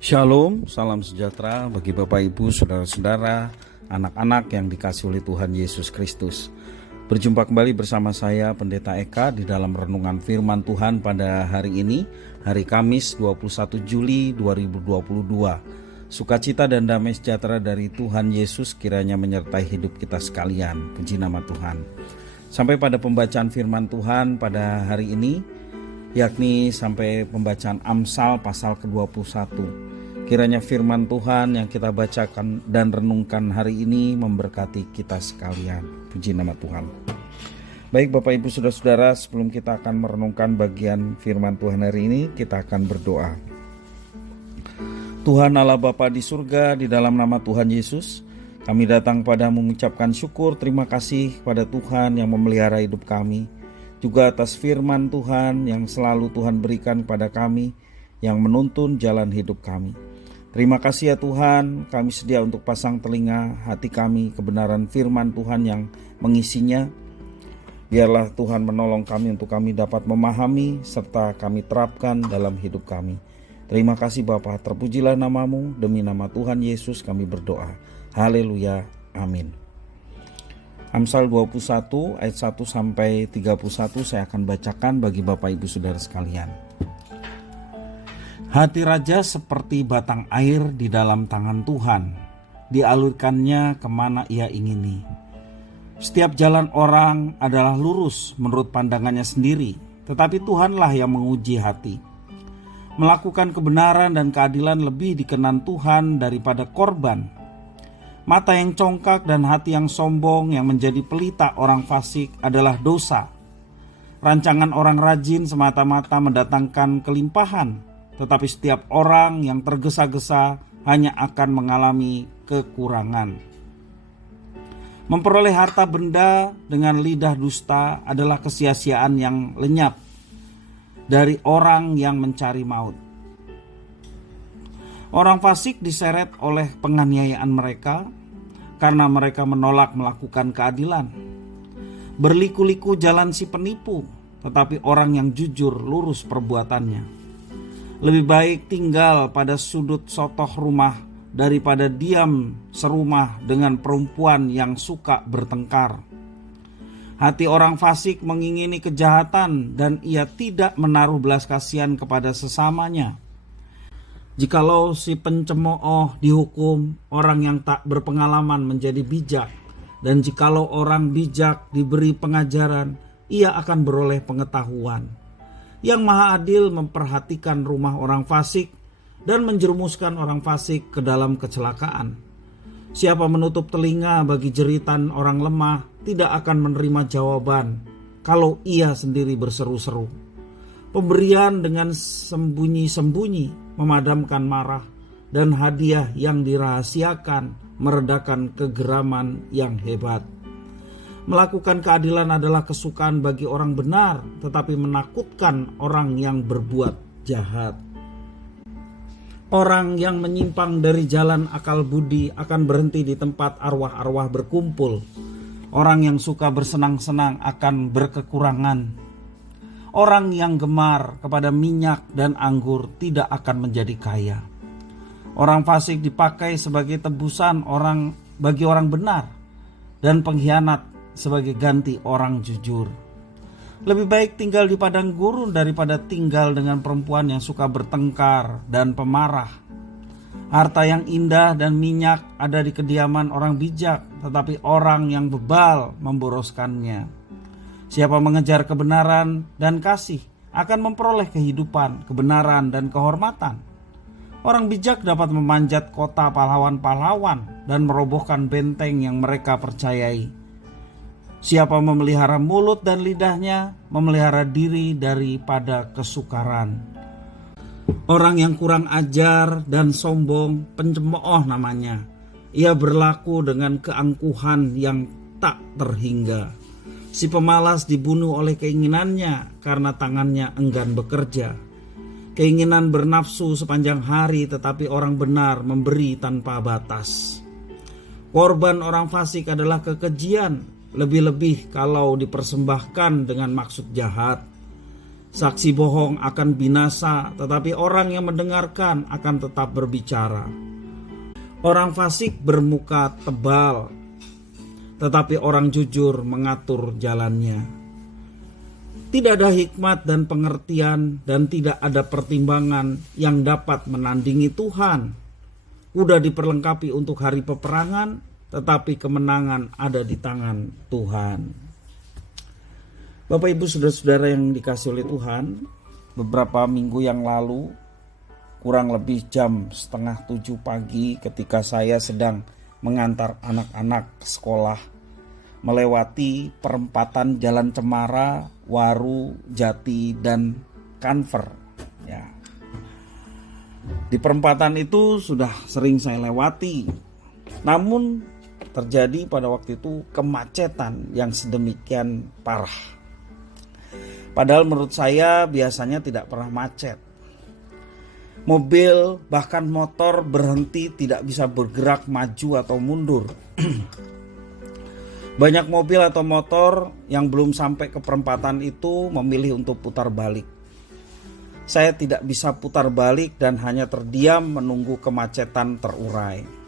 Shalom, salam sejahtera bagi Bapak Ibu, Saudara-saudara, anak-anak yang dikasihi oleh Tuhan Yesus Kristus. Berjumpa kembali bersama saya Pendeta Eka di dalam renungan firman Tuhan pada hari ini, hari Kamis 21 Juli 2022. Sukacita dan damai sejahtera dari Tuhan Yesus kiranya menyertai hidup kita sekalian. Puji nama Tuhan. Sampai pada pembacaan firman Tuhan pada hari ini, yakni sampai pembacaan Amsal pasal ke-21. Kiranya firman Tuhan yang kita bacakan dan renungkan hari ini memberkati kita sekalian. Puji nama Tuhan. Baik Bapak Ibu Saudara-saudara, sebelum kita akan merenungkan bagian firman Tuhan hari ini, kita akan berdoa. Tuhan Allah Bapa di surga, di dalam nama Tuhan Yesus, kami datang padamu mengucapkan syukur, terima kasih kepada Tuhan yang memelihara hidup kami, juga atas firman Tuhan yang selalu Tuhan berikan kepada kami, yang menuntun jalan hidup kami. Terima kasih ya Tuhan, kami sedia untuk pasang telinga hati kami kebenaran firman Tuhan yang mengisinya. Biarlah Tuhan menolong kami untuk kami dapat memahami serta kami terapkan dalam hidup kami. Terima kasih Bapa, terpujilah namamu, demi nama Tuhan Yesus kami berdoa. Haleluya, amin. Amsal 21 ayat 1 sampai 31 saya akan bacakan bagi Bapak Ibu Saudara sekalian. Hati raja seperti batang air di dalam tangan Tuhan, dialirkannya kemana ia ingini. Setiap jalan orang adalah lurus menurut pandangannya sendiri, tetapi Tuhanlah yang menguji hati. Melakukan kebenaran dan keadilan lebih dikenan Tuhan daripada korban. Mata yang congkak dan hati yang sombong yang menjadi pelita orang fasik adalah dosa. Rancangan orang rajin semata-mata mendatangkan kelimpahan, tetapi setiap orang yang tergesa-gesa hanya akan mengalami kekurangan. Memperoleh harta benda dengan lidah dusta adalah kesia-siaan yang lenyap dari orang yang mencari maut. Orang fasik diseret oleh penganiayaan mereka karena mereka menolak melakukan keadilan. Berliku-liku jalan si penipu, tetapi orang yang jujur lurus perbuatannya. Lebih baik tinggal pada sudut sotoh rumah daripada diam serumah dengan perempuan yang suka bertengkar. Hati orang fasik mengingini kejahatan dan ia tidak menaruh belas kasihan kepada sesamanya. Jikalau si pencemooh dihukum, orang yang tak berpengalaman menjadi bijak, dan jikalau orang bijak diberi pengajaran, ia akan beroleh pengetahuan. Yang Maha Adil memperhatikan rumah orang fasik dan menjerumuskan orang fasik ke dalam kecelakaan. Siapa menutup telinga bagi jeritan orang lemah tidak akan menerima jawaban kalau ia sendiri berseru-seru. Pemberian dengan sembunyi-sembunyi memadamkan marah, dan hadiah yang dirahasiakan meredakan kegeraman yang hebat. Melakukan keadilan adalah kesukaan bagi orang benar, tetapi menakutkan orang yang berbuat jahat. Orang yang menyimpang dari jalan akal budi akan berhenti di tempat arwah-arwah berkumpul. Orang yang suka bersenang-senang akan berkekurangan. Orang yang gemar kepada minyak dan anggur tidak akan menjadi kaya. Orang fasik dipakai sebagai tebusan bagi orang benar, dan pengkhianat sebagai ganti orang jujur. Lebih baik tinggal di padang gurun daripada tinggal dengan perempuan yang suka bertengkar dan pemarah. Harta yang indah dan minyak ada di kediaman orang bijak, tetapi orang yang bebal memboroskannya. Siapa mengejar kebenaran dan kasih akan memperoleh kehidupan, kebenaran dan kehormatan. Orang bijak dapat memanjat kota pahlawan-pahlawan dan merobohkan benteng yang mereka percayai. Siapa memelihara mulut dan lidahnya, memelihara diri daripada kesukaran. Orang yang kurang ajar dan sombong, pencemooh namanya. Ia berlaku dengan keangkuhan yang tak terhingga. Si pemalas dibunuh oleh keinginannya karena tangannya enggan bekerja. Keinginan bernafsu sepanjang hari, tetapi orang benar memberi tanpa batas. Korban orang fasik adalah kekejian, lebih-lebih kalau dipersembahkan dengan maksud jahat. Saksi bohong akan binasa, tetapi orang yang mendengarkan akan tetap berbicara. Orang fasik bermuka tebal, tetapi orang jujur mengatur jalannya. Tidak ada hikmat dan pengertian dan tidak ada pertimbangan yang dapat menandingi Tuhan. Kuda diperlengkapi untuk hari peperangan, tetapi kemenangan ada di tangan Tuhan. Bapak Ibu saudara-saudara yang dikasihi oleh Tuhan, beberapa minggu yang lalu, kurang lebih jam 6:30 pagi ketika saya sedang mengantar anak-anak ke sekolah, melewati perempatan Jalan Cemara, Waru, Jati, dan Kanver. Ya. Di perempatan itu sudah sering saya lewati, namun terjadi pada waktu itu kemacetan yang sedemikian parah. Padahal menurut saya biasanya tidak pernah macet. Mobil bahkan motor berhenti tidak bisa bergerak maju atau mundur. Banyak mobil atau motor yang belum sampai ke perempatan itu memilih untuk putar balik. Saya tidak bisa putar balik dan hanya terdiam menunggu kemacetan terurai.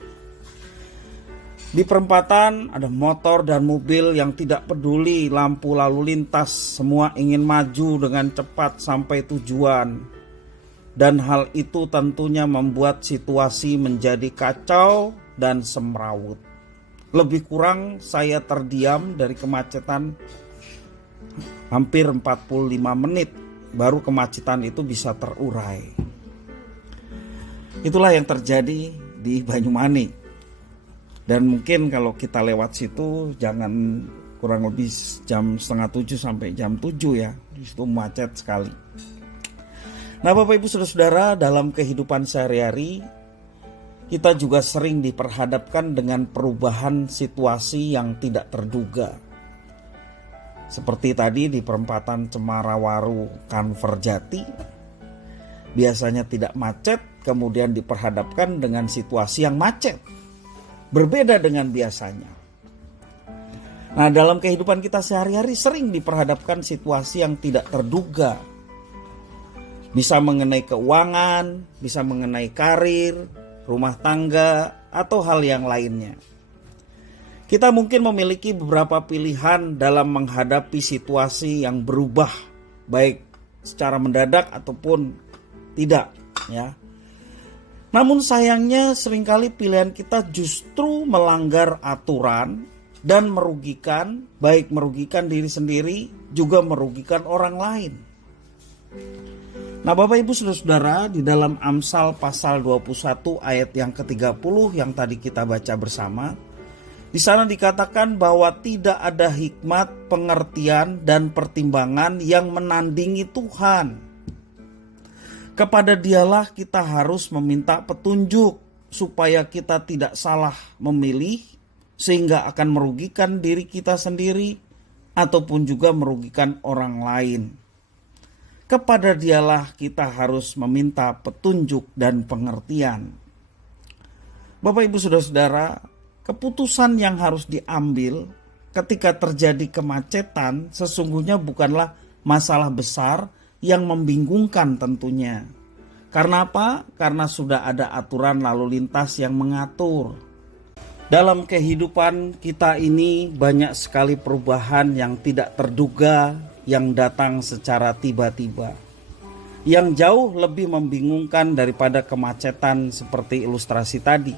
Di perempatan ada motor dan mobil yang tidak peduli lampu lalu lintas, semua ingin maju dengan cepat sampai tujuan. Dan hal itu tentunya membuat situasi menjadi kacau dan semrawut. Lebih kurang saya terdiam dari kemacetan hampir 45 menit, baru kemacetan itu bisa terurai. Itulah yang terjadi di Banyumanik. Dan mungkin kalau kita lewat situ jangan kurang lebih jam 6:30 sampai jam 7 ya. Di situ macet sekali. Nah, Bapak Ibu Saudara-saudara, dalam kehidupan sehari-hari kita juga sering diperhadapkan dengan perubahan situasi yang tidak terduga. Seperti tadi di perempatan Cemara Waru Kanver Jati, biasanya tidak macet, kemudian diperhadapkan dengan situasi yang macet. Berbeda dengan biasanya. Nah, dalam kehidupan kita sehari-hari sering diperhadapkan situasi yang tidak terduga. Bisa mengenai keuangan, bisa mengenai karir, rumah tangga, atau hal yang lainnya. Kita mungkin memiliki beberapa pilihan dalam menghadapi situasi yang berubah, baik secara mendadak ataupun tidak, ya. Namun sayangnya seringkali pilihan kita justru melanggar aturan dan merugikan, baik merugikan diri sendiri juga merugikan orang lain. Nah, Bapak Ibu Saudara-saudara, di dalam Amsal pasal 21 ayat yang ke-30 yang tadi kita baca bersama, di sana dikatakan bahwa tidak ada hikmat, pengertian, dan pertimbangan yang menandingi Tuhan. Kepada Dialah kita harus meminta petunjuk supaya kita tidak salah memilih sehingga akan merugikan diri kita sendiri ataupun juga merugikan orang lain. Kepada Dialah kita harus meminta petunjuk dan pengertian. Bapak Ibu Saudara-saudara, keputusan yang harus diambil ketika terjadi kemacetan sesungguhnya bukanlah masalah besar yang membingungkan tentunya. Karena apa? Karena sudah ada aturan lalu lintas yang mengatur. Dalam kehidupan kita ini banyak sekali perubahan yang tidak terduga yang datang secara tiba-tiba. Yang jauh lebih membingungkan daripada kemacetan seperti ilustrasi tadi.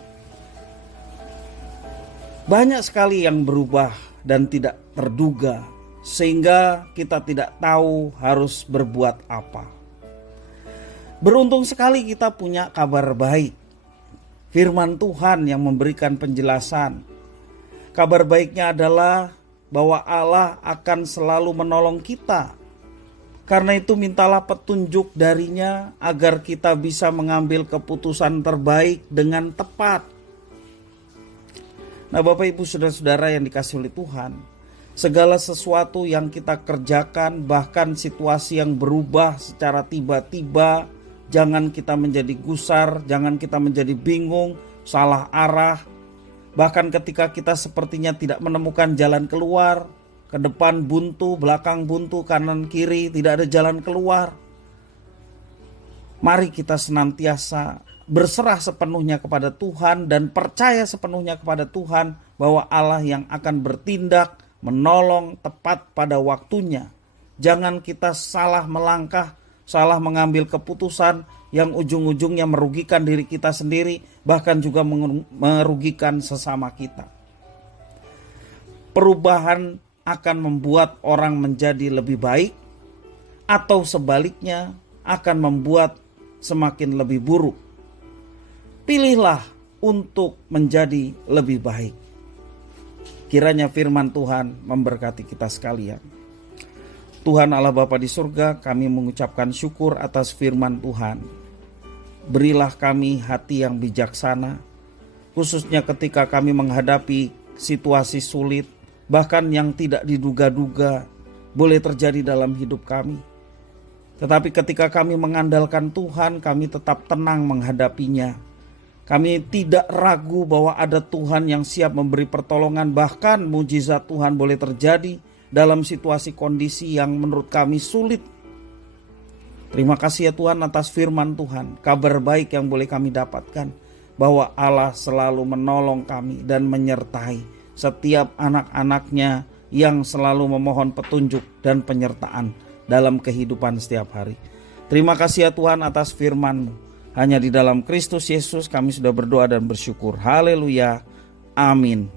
Banyak sekali yang berubah dan tidak terduga, sehingga kita tidak tahu harus berbuat apa. Beruntung sekali kita punya kabar baik. Firman Tuhan yang memberikan penjelasan. Kabar baiknya adalah bahwa Allah akan selalu menolong kita. Karena itu mintalah petunjuk darinya agar kita bisa mengambil keputusan terbaik dengan tepat. Nah, Bapak Ibu Saudara-saudara yang dikasihi oleh Tuhan, segala sesuatu yang kita kerjakan, bahkan situasi yang berubah secara tiba-tiba, jangan kita menjadi gusar, jangan kita menjadi bingung, salah arah. Bahkan ketika kita sepertinya tidak menemukan jalan keluar, ke depan buntu, belakang buntu, kanan kiri, tidak ada jalan keluar. Mari kita senantiasa berserah sepenuhnya kepada Tuhan dan percaya sepenuhnya kepada Tuhan bahwa Allah yang akan bertindak, menolong tepat pada waktunya. Jangan kita salah melangkah, salah mengambil keputusan yang ujung-ujungnya merugikan diri kita sendiri, bahkan juga merugikan sesama kita. Perubahan akan membuat orang menjadi lebih baik, atau sebaliknya akan membuat semakin lebih buruk. Pilihlah untuk menjadi lebih baik. Kiranya firman Tuhan memberkati kita sekalian. Tuhan Allah Bapa di surga, kami mengucapkan syukur atas firman Tuhan. Berilah kami hati yang bijaksana, khususnya ketika kami menghadapi situasi sulit, bahkan yang tidak diduga-duga boleh terjadi dalam hidup kami. Tetapi ketika kami mengandalkan Tuhan, kami tetap tenang menghadapinya. Kami tidak ragu bahwa ada Tuhan yang siap memberi pertolongan, bahkan mujizat Tuhan boleh terjadi dalam situasi kondisi yang menurut kami sulit. Terima kasih ya Tuhan atas firman Tuhan, kabar baik yang boleh kami dapatkan, bahwa Allah selalu menolong kami dan menyertai setiap anak-anaknya yang selalu memohon petunjuk dan penyertaan dalam kehidupan setiap hari. Terima kasih ya Tuhan atas firman-Mu. Hanya di dalam Kristus Yesus kami sudah berdoa dan bersyukur. Haleluya. Amin.